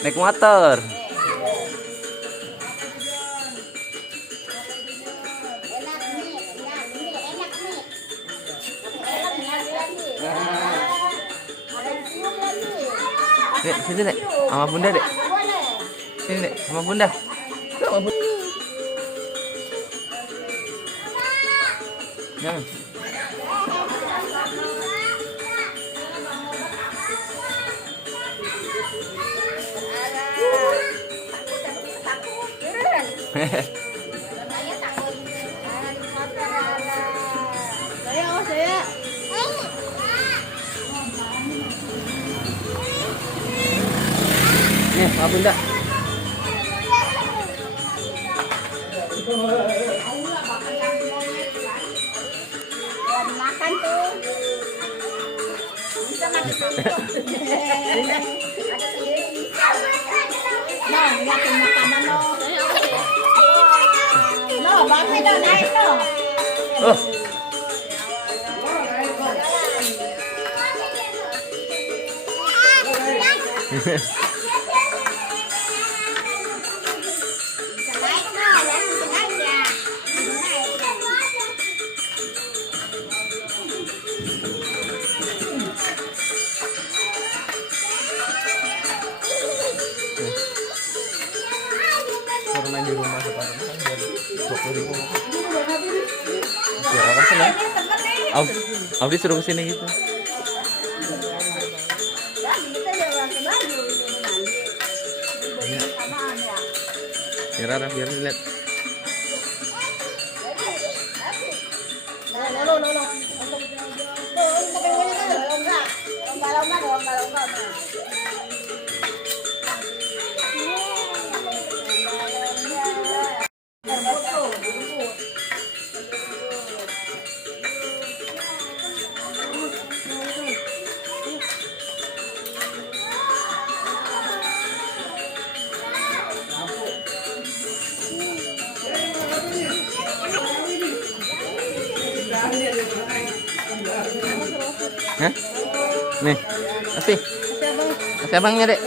Naik motor. Dek, sini dek, sama bunda dek. Sini dek, sama bunda. Sama bunda. Jangan. Nih, sama bunda. Makan tuh. Bisa makan tuh. Nah, lihatin makanan lo. No, bakit daw naik no? Oh. Baru main di rumah sekarang kan dari 20.000. Ya orang senang. Audi suruh kesini gitu. Ya Rara biar lihat. Hah? Nih, kasih abangnya dek.